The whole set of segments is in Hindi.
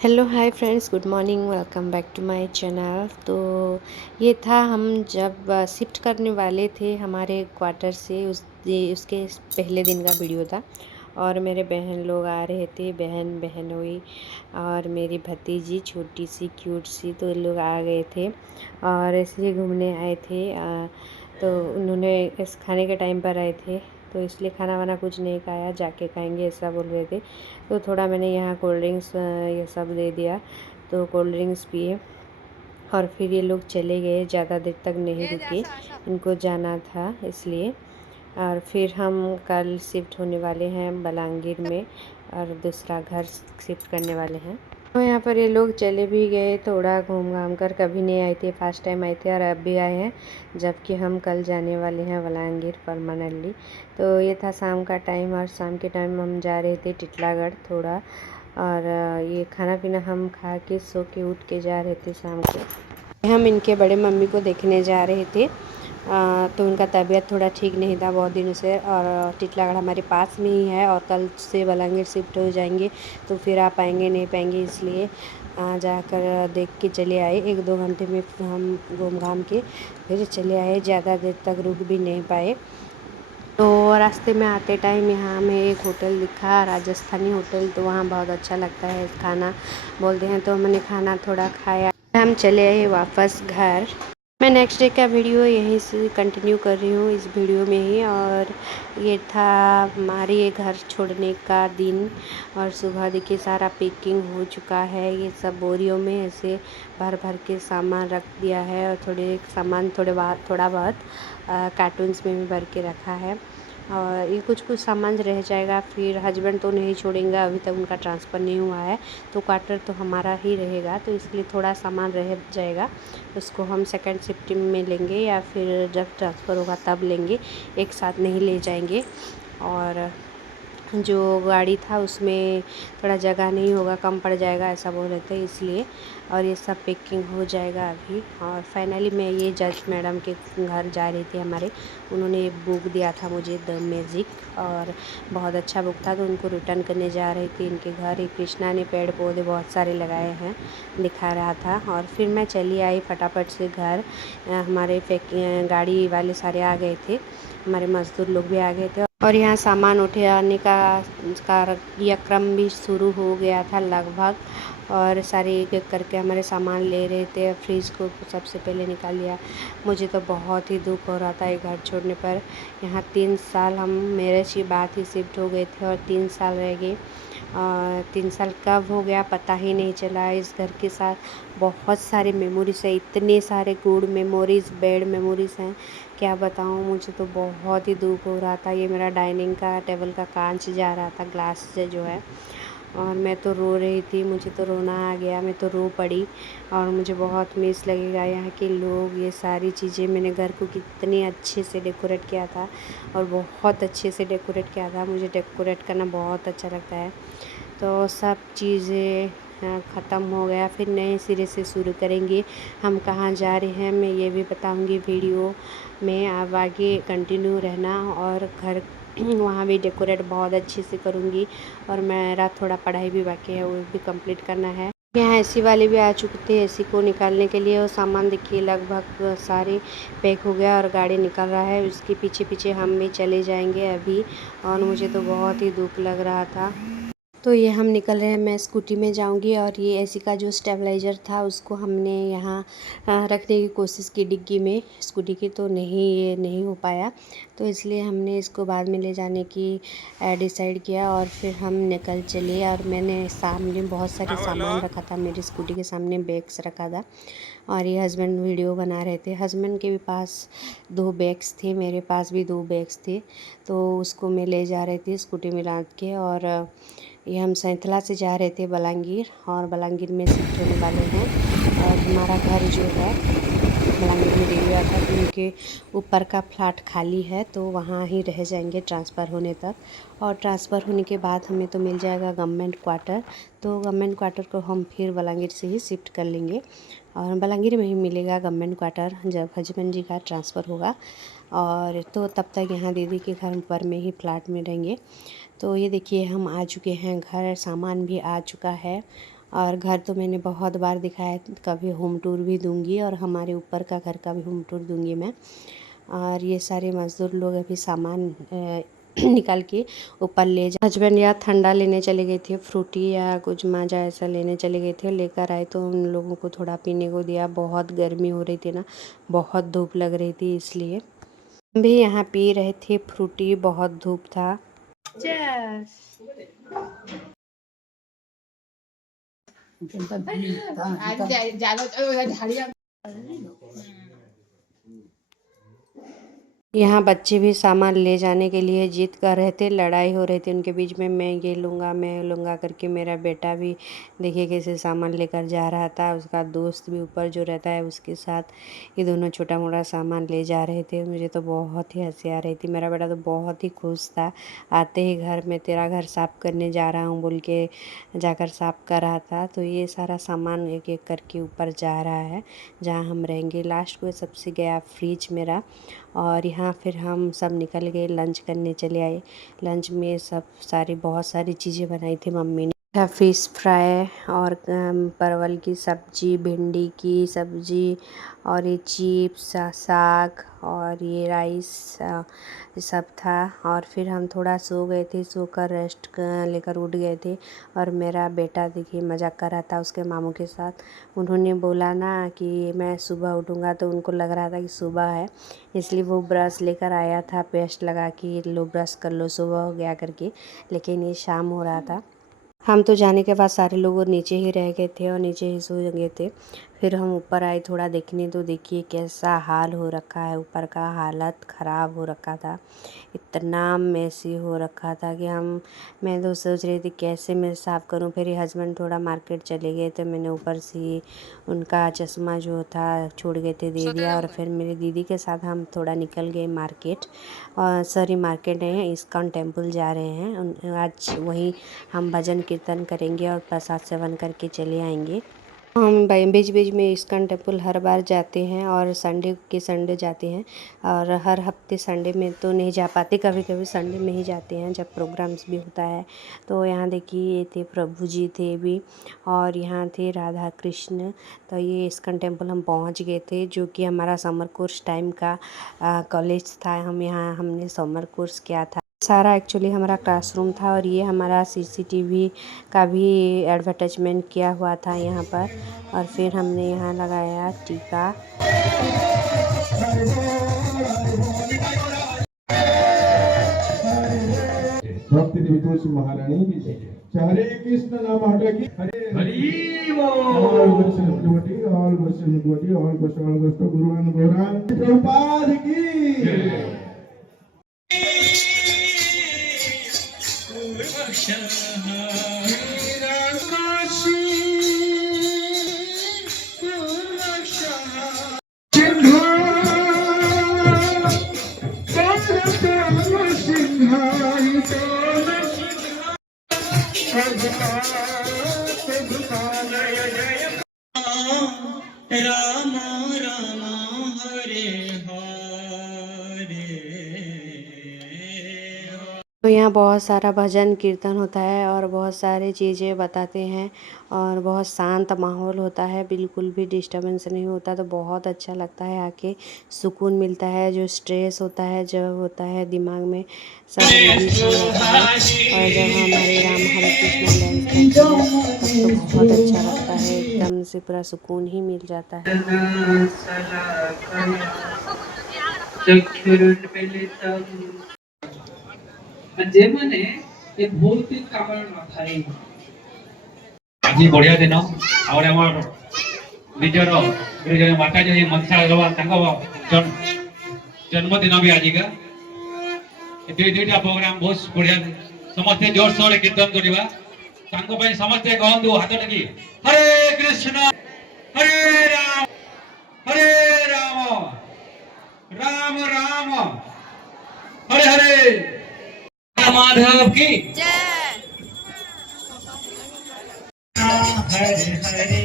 Hello hi friends, good morning, welcome back to my channel. तो ये था हम जब शिफ्ट करने वाले थे हमारे क्वार्टर से उसके पहले दिन का वीडियो था। और मेरे बहन लोग आ रहे थे, बहन हुई और मेरी भतीजी छोटी सी क्यूट सी, तो ये लोग आ गए थे और ऐसे ही घूमने आए थे। तो उन्होंने इस खाने के टाइम पर आए थे, तो इसलिए खाना वाना कुछ नहीं खाया, जाके खाएंगे ऐसा बोल रहे थे। तो थोड़ा मैंने यहाँ कोल्ड ड्रिंक्स ये सब दे दिया, तो कोल्ड ड्रिंक्स पिए और फिर ये लोग चले गए। ज़्यादा देर तक नहीं रुके, इनको जाना था इसलिए। और फिर हम कल शिफ्ट होने वाले हैं बलांगीर में और दूसरा घर शिफ्ट करने वाले हैं। तो यहाँ पर ये लोग चले भी गए, थोड़ा घूम घाम कर। कभी नहीं आए थे, फर्स्ट टाइम आए थे और अब भी आए हैं, जबकि हम कल जाने वाले हैं बलांगीर परमानेंटली। तो ये था शाम का टाइम और शाम के टाइम हम जा रहे थे टिटलागढ़ थोड़ा। और ये खाना पीना हम खा के सो के उठ के जा रहे थे शाम को। हम इनके बड़े मम्मी को देखने जा रहे थे। तो उनका तबीयत थोड़ा ठीक नहीं था बहुत दिनों से, और टिटलागढ़ हमारे पास में ही है और कल से बलांगीर शिफ्ट हो जाएंगे, तो फिर आप पाएंगे नहीं पाएंगे, इसलिए जाकर देख के चले आए। 1-2 घंटे में हम घूम घाम के फिर चले आए, ज़्यादा देर तक रुक भी नहीं पाए। तो रास्ते में आते टाइम यहाँ हमें एक होटल दिखा, राजस्थानी होटल, तो वहाँ बहुत अच्छा लगता है खाना बोलते हैं, तो हमने खाना थोड़ा खाया। हम चले आए वापस घर। मैं नेक्स्ट डे का वीडियो यहीं से कंटिन्यू कर रही हूँ इस वीडियो में ही। और ये था हमारे ये घर छोड़ने का दिन। और सुबह देखिए सारा पैकिंग हो चुका है, ये सब बोरियों में ऐसे भर भर के सामान रख दिया है, और थोड़े सामान थोड़ा बहुत कार्टून्स में भी भर के रखा है। और ये कुछ कुछ सामान रह जाएगा, फिर हस्बैंड तो नहीं छोड़ेंगे, अभी तक उनका ट्रांसफ़र नहीं हुआ है, तो क्वार्टर तो हमारा ही रहेगा, तो इसलिए थोड़ा सामान रह जाएगा। उसको हम सेकंड शिफ्ट में लेंगे या फिर जब ट्रांसफ़र होगा तब लेंगे, एक साथ नहीं ले जाएंगे। और जो गाड़ी था उसमें थोड़ा जगह नहीं होगा, कम पड़ जाएगा ऐसा बोल रहे थे, इसलिए। और ये सब पैकिंग हो जाएगा अभी। और फाइनली मैं ये जज मैडम के घर जा रही थी हमारे, उन्होंने एक बुक दिया था मुझे, द मैजिक, और बहुत अच्छा बुक था, तो उनको रिटर्न करने जा रही थी इनके घर। एक कृष्णा ने पेड़ पौधे बहुत सारे लगाए हैं दिखा रहा था। और फिर मैं चली आई फटाफट से घर। हमारे गाड़ी वाले सारे आ गए थे, हमारे मज़दूर लोग भी आ गए थे, और यहाँ सामान उठाने का यह क्रम भी शुरू हो गया था लगभग। और सारे एक एक करके हमारे सामान ले रहे थे। फ्रिज को सबसे पहले निकाल लिया। मुझे तो बहुत ही दुख हो रहा था ये घर छोड़ने पर। यहाँ 3 साल हम मैरिज की बात ही शिफ्ट हो गए थे और 3 साल रह गए। 3 साल कब हो गया पता ही नहीं चला। इस घर के साथ बहुत सारे मेमोरीज है, इतने सारे गुड मेमोरीज, बैड मेमोरीज हैं, क्या बताऊँ। मुझे तो बहुत ही दुख हो रहा था। ये मेरा डाइनिंग का टेबल का कांच जा रहा था, ग्लास से जो है, और मैं तो रो रही थी, मुझे तो रोना आ गया, मैं तो रो पड़ी। और मुझे बहुत मिस लगेगा यहाँ के लोग, ये सारी चीज़ें। मैंने घर को कितने अच्छे से डेकोरेट किया था, और बहुत अच्छे से डेकोरेट किया था, मुझे डेकोरेट करना बहुत अच्छा लगता है। तो सब चीज़ें ख़त्म हो गया, फिर नए सिरे से शुरू करेंगे। हम कहाँ जा रहे हैं मैं ये भी बताऊंगी वीडियो में, आप आगे कंटिन्यू रहना। और घर वहाँ भी डेकोरेट बहुत अच्छे से करूँगी। और मेरा थोड़ा पढ़ाई भी बाकी है, वो भी कंप्लीट करना है। यहाँ एसी वाले भी आ चुके थे एसी को निकालने के लिए, और सामान देखिए लगभग सारे पैक हो गया और गाड़ी निकल रहा है, उसके पीछे पीछे हम भी चले जाएंगे अभी। और मुझे तो बहुत ही दुख लग रहा था। तो ये हम निकल रहे हैं, मैं स्कूटी में जाऊंगी। और ये एसी का जो स्टेबलाइज़र था उसको हमने यहाँ रखने की कोशिश की डिग्गी में स्कूटी की, तो ये नहीं हो पाया, तो इसलिए हमने इसको बाद में ले जाने की डिसाइड किया। और फिर हम निकल चले। और मैंने सामने बहुत सारे सामान रखा था, मेरी स्कूटी के सामने बैग्स रखा था, और ये हस्बैंड वीडियो बना रहे थे। हस्बैंड के भी पास 2 बैग्स थे, मेरे पास भी 2 बैग्स थे, तो उसको मैं ले जा रही थी स्कूटी में लाद के। और ये हम सैंथला से जा रहे थे बलांगीर, और बलांगीर में शिफ्ट होने वाले हैं। और हमारा घर जो है बलांगीर में दे दिया था, तो उनके ऊपर का फ्लैट खाली है, तो वहाँ ही रह जाएंगे ट्रांसफ़र होने तक। और ट्रांसफ़र होने के बाद हमें तो मिल जाएगा गवर्नमेंट क्वार्टर, तो गवर्नमेंट क्वार्टर को हम फिर बलांगीर से ही शिफ्ट कर लेंगे। और बलांगीर में ही मिलेगा गवर्नमेंट क्वार्टर जब हस्बैंड जी का ट्रांसफ़र होगा। और तो तब तक यहाँ दीदी के घर पर में ही फ्लैट में रहेंगे। तो ये देखिए हम आ चुके हैं घर, सामान भी आ चुका है। और घर तो मैंने बहुत बार दिखाया, कभी होम टूर भी दूंगी और हमारे ऊपर का घर का भी होम टूर दूंगी मैं। और ये सारे मज़दूर लोग अभी सामान निकाल के ऊपर ले जा। हस्बैंड या ठंडा लेने चले गए थे, फ्रूटी या कुछ माजा ऐसा लेने चले गए थे, लेकर आए तो उन लोगों को थोड़ा पीने को दिया। बहुत गर्मी हो रही थी ना, बहुत धूप लग रही थी, इसलिए हम भी यहाँ पी रहे थे फ्रूटी, बहुत धूप था। यहाँ बच्चे भी सामान ले जाने के लिए जिद कर रहे थे, लड़ाई हो रही थी उनके बीच में, मैं ये लूँगा मैं लूँगा करके। मेरा बेटा भी देखिए कैसे सामान लेकर जा रहा था, उसका दोस्त भी ऊपर जो रहता है उसके साथ, ये दोनों छोटा मोटा सामान ले जा रहे थे। मुझे तो बहुत ही हंसी आ रही थी, मेरा बेटा तो बहुत ही खुश था। आते ही घर में तेरा घर साफ़ करने जा रहा हूँ बोल के जाकर साफ़ कर रहा था। तो ये सारा सामान एक एक करके ऊपर जा रहा है जहाँ हम रहेंगे। लास्ट को सबसे गया फ्रिज मेरा। और यहाँ फिर हम सब निकल गए, लंच करने चले आए। लंच में बहुत सारी चीज़ें बनाई थी मम्मी ने। फ़िश फ्राई और परवल की सब्ज़ी, भिंडी की सब्ज़ी, और ये चिप्स, साग और ये राइस सब था। और फिर हम थोड़ा सो गए थे, सोकर रेस्ट लेकर उठ गए थे। और मेरा बेटा देखिए मज़ाक कर रहा था उसके मामू के साथ। उन्होंने बोला ना कि मैं सुबह उठूँगा, तो उनको लग रहा था कि सुबह है, इसलिए वो ब्रश लेकर आया था, पेस्ट लगा के लो ब्रश कर लो सुबह हो गया करके। लेकिन ये शाम हो रहा था। हम तो जाने के बाद सारे लोग नीचे ही रह गए थे और नीचे ही सो गए थे। फिर हम ऊपर आए थोड़ा देखने, तो देखिए कैसा हाल हो रखा है, ऊपर का हालत ख़राब हो रखा था। इतना मैसी हो रखा था कि मैं तो सोच रही थी कैसे मैं साफ़ करूं। फिर हस्बैंड थोड़ा मार्केट चले गए, तो मैंने ऊपर से उनका चश्मा जो था छोड़ गए थे दे दिया। और फिर मेरी दीदी के साथ हम थोड़ा निकल गए मार्केट, और सॉरी मार्केट नहीं है, इस्कॉन टेम्पल जा रहे हैं आज। वहीं हम भजन कीर्तन करेंगे और प्रसाद सेवन करके चले आएंगे। हम बीच बीच में इस्कॉन टेम्पल हर बार जाते हैं, और संडे के संडे जाते हैं। और हर हफ्ते संडे में तो नहीं जा पाते, कभी कभी संडे में ही जाते हैं जब प्रोग्राम्स भी होता है। तो यहाँ देखिए ये थे प्रभु जी थे भी, और यहाँ थे राधा कृष्ण। तो ये इस्कॉन टेम्पल हम पहुँच गए थे, जो कि हमारा समर कोर्स टाइम का कॉलेज था। हमने समर कोर्स किया था। सारा एक्चुअली हमारा क्लासरूम था। और ये हमारा सीसीटीवी का भी एडवर्टाइजमेंट किया हुआ था यहाँ पर। और फिर हमने यहाँ लगाया टीका। भक्ति देवी तुलसी महारानी की जय। हरे कृष्ण नाम हटा की हरि बोल। गुरुवान गौरान प्रभुपाद की जय। राम राम हरे हरे। तो यहाँ बहुत सारा भजन कीर्तन होता है और बहुत सारी चीज़ें बताते हैं, और बहुत शांत माहौल होता है, बिल्कुल भी डिस्टर्बेंस नहीं होता। तो बहुत अच्छा लगता है आके, सुकून मिलता है। जो स्ट्रेस होता है जब होता है दिमाग में, सब रिलीज हो जाता है। और जब हम हरे राम हरे कृष्णा डांस करते हैं तब तो बहुत अच्छा लगता है, एकदम से पूरा सुकून ही मिल जाता है। जेमने ए भौतिक कारण न थाई। आज बढ़िया दिन और हमर निजर गुरुजन माता जी मनसा अग्रवाल जन्मदिन भी आज का दुईटा प्रोग्राम बहुत बढ़िया। समस्ते जोर सोर कीर्तन करवा समस्ते कहतु हाथ टेकी हरे कृष्ण हरे राम राम राम हरे हरे। माधव की जय। हरे हरे हरे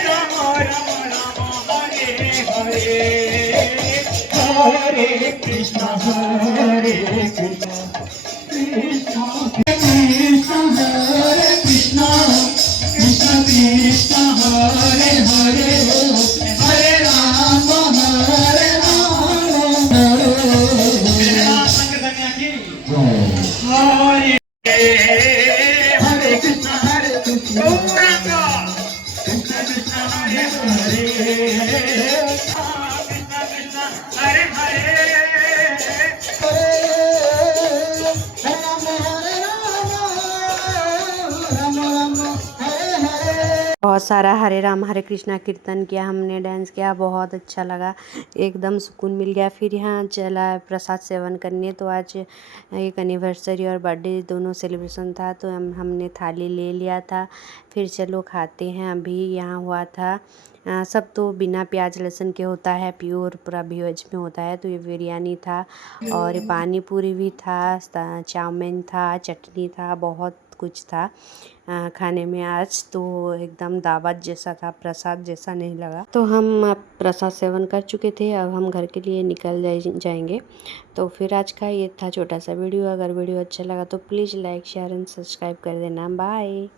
राम राम राम हरे हरे। कृष्ण हरे कृष्ण कृष्ण कृष्ण हरे कृष्ण कृष्ण कृष्ण हरे हरे हरे राम हरे राम हरे हरे कृष्ण हरे कृष्ण कृष्ण कृष्ण हरे हरे कृष्ण कृष्ण हरे हरे बहुत सारा हरे राम हरे कृष्णा कीर्तन किया हमने, डांस किया, बहुत अच्छा लगा, एकदम सुकून मिल गया। फिर यहाँ चला प्रसाद सेवन करने। तो आज एक एनिवर्सरी और बर्थडे दोनों सेलिब्रेशन था, तो हमने थाली ले लिया था। फिर चलो खाते हैं। अभी यहाँ हुआ था सब तो बिना प्याज लहसुन के होता है, प्योर पूरा वेज में होता है। तो ये बिरयानी था और पानी पूरी भी था, चाउमीन था, चटनी था, बहुत कुछ था खाने में आज। तो एकदम दावत जैसा था, प्रसाद जैसा नहीं लगा। तो हम अब प्रसाद सेवन कर चुके थे, अब हम घर के लिए निकल जाएंगे। तो फिर आज का ये था छोटा सा वीडियो। अगर वीडियो अच्छा लगा तो please like share and subscribe कर देना। बाय।